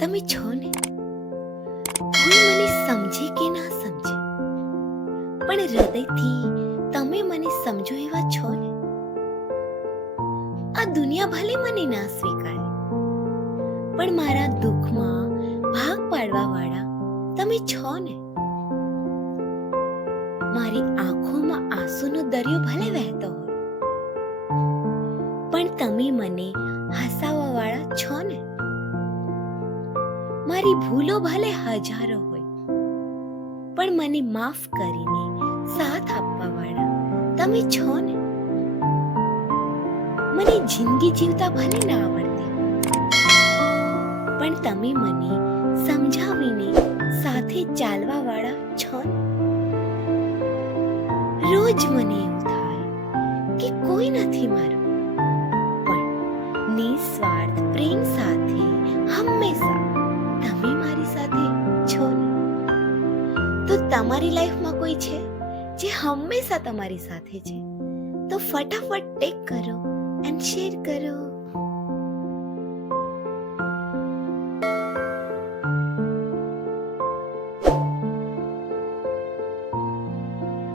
તમે છો ને? કોઈ મને સમજે કે ના સમજે? પણ હૃદયથી તમે મને સમજો એવા છો ને? આ દુનિયા ભલે મને ના સ્વીકારે, પણ મારા દુઃખમાં ભાગ પાડવા વાળા તમે છો ને? મારી આંખોમાં આંસુનો દરિયો ભલે વહેતો હોય, પણ તમે મને હસાવવા મારી ભૂલો ભલે હજારો હોય, પણ મને માફ કરીને સાથ આપવા વાળા તમે છો ને? મને જિંદગી જીવતા ભલે ના આવડતી, પણ તમે મને સમજાવીને સાથે ચાલવા વાળા છો ને? રોજ મને એવું થાય કે કોઈ નથી મારું, પણ નિસ્વાર્થ પ્રેમ સાથે મારી સાથે છો તો તમારી લાઈફમાં કોઈ છે જે હંમેશા તમારી સાથે છે? તો ફટાફટ ટેક કરો એન્ડ શેર કરો.